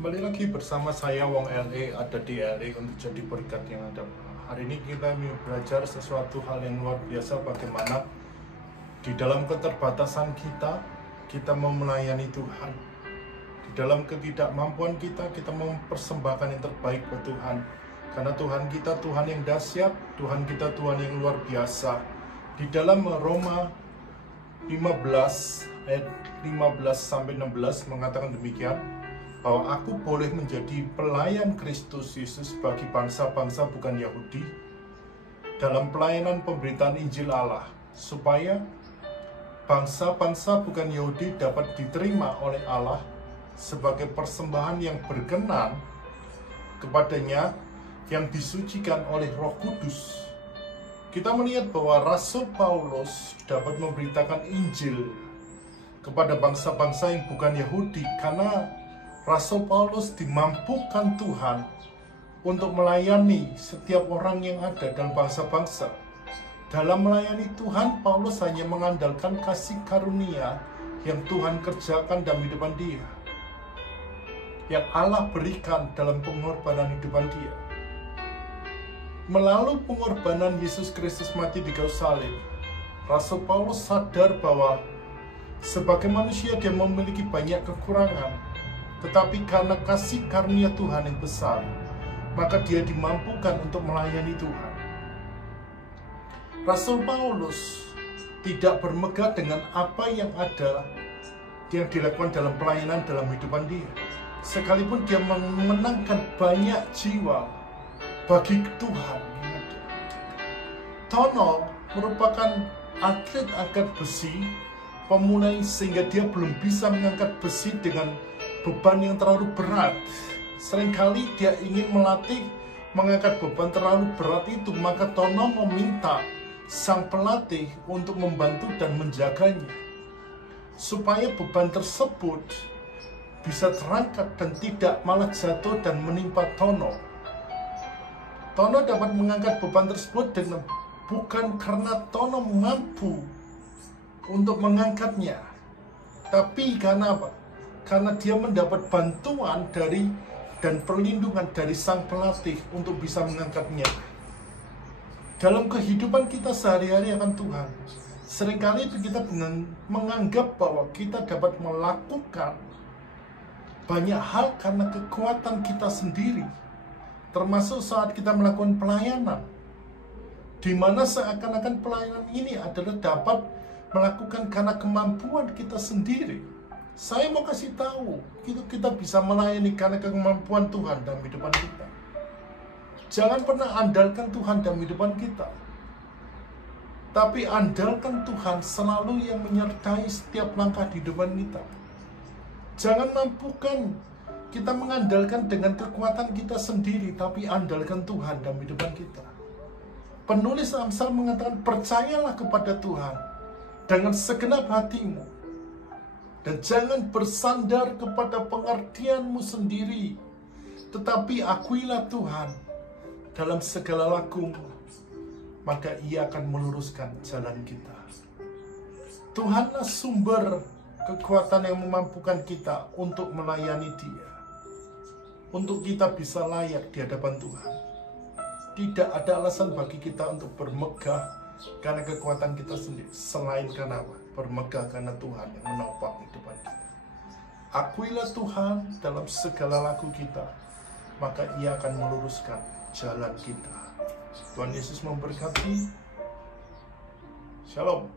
Kembali lagi bersama saya Wong LA, ada di LA untuk jadi berkat yang ada. Hari ini kita mau belajar sesuatu hal yang luar biasa, bagaimana di dalam keterbatasan kita mau melayani Tuhan. Di dalam ketidakmampuan kita mau mempersembahkan yang terbaik buat Tuhan. Karena Tuhan kita Tuhan yang dahsyat, Tuhan kita Tuhan yang luar biasa. Di dalam Roma 15 ayat 15 sampai 16 mengatakan demikian, bahwa aku boleh menjadi pelayan Kristus Yesus bagi bangsa-bangsa bukan Yahudi dalam pelayanan pemberitaan Injil Allah, supaya bangsa-bangsa bukan Yahudi dapat diterima oleh Allah sebagai persembahan yang berkenan kepadanya, yang disucikan oleh Roh Kudus. Kita melihat bahwa Rasul Paulus dapat memberitakan Injil kepada bangsa-bangsa yang bukan Yahudi karena Rasul Paulus dimampukan Tuhan untuk melayani setiap orang yang ada dalam bangsa-bangsa. Dalam melayani Tuhan, Paulus hanya mengandalkan kasih karunia yang Tuhan kerjakan dalam kehidupan dia, yang Allah berikan dalam pengorbanan kehidupan dia. Melalui pengorbanan Yesus Kristus mati di kayu salib, Rasul Paulus sadar bahwa sebagai manusia dia memiliki banyak kekurangan, tetapi karena kasih karunia Tuhan yang besar, maka dia dimampukan untuk melayani Tuhan. Rasul Paulus tidak bermegah dengan apa yang ada yang dilakukan dalam pelayanan dalam kehidupan dia. Sekalipun dia memenangkan banyak jiwa bagi Tuhan. Tono merupakan atlet angkat besi pemulai, sehingga dia belum bisa mengangkat besi dengan beban yang terlalu berat. Seringkali dia ingin melatih mengangkat beban terlalu berat itu, maka Tono meminta sang pelatih untuk membantu dan menjaganya, supaya beban tersebut bisa terangkat dan tidak malah jatuh dan menimpa Tono. Tono dapat mengangkat beban tersebut dengan bukan karena Tono mampu untuk mengangkatnya, tapi karena apa? Karena dia mendapat bantuan dari dan perlindungan dari sang pelatih untuk bisa mengangkatnya. Dalam kehidupan kita sehari-hari akan Tuhan, seringkali itu kita menganggap bahwa kita dapat melakukan banyak hal karena kekuatan kita sendiri, termasuk saat kita melakukan pelayanan, di mana seakan-akan pelayanan ini adalah dapat melakukan karena kemampuan kita sendiri. Saya mau kasih tahu, kita bisa melayani karena kemampuan Tuhan dalam kehidupan kita. Jangan pernah andalkan Tuhan dalam kehidupan kita, tapi andalkan Tuhan selalu yang menyertai setiap langkah di kehidupan kita. Jangan mampukan kita mengandalkan dengan kekuatan kita sendiri, tapi andalkan Tuhan dalam kehidupan kita. Penulis Amsal mengatakan, percayalah kepada Tuhan dengan segenap hatimu, dan jangan bersandar kepada pengertianmu sendiri, tetapi akuilah Tuhan dalam segala lakumu, maka Ia akan meluruskan jalan kita. Tuhanlah sumber kekuatan yang memampukan kita untuk melayani Dia, untuk kita bisa layak di hadapan Tuhan. Tidak ada alasan bagi kita untuk bermegah karena kekuatan kita sendiri, selain karena apa? Bermegah karena Tuhan yang menopang kehidupan kita. Akuilah Tuhan dalam segala laku kita, maka Ia akan meluruskan jalan kita. Tuhan Yesus memberkati. Shalom.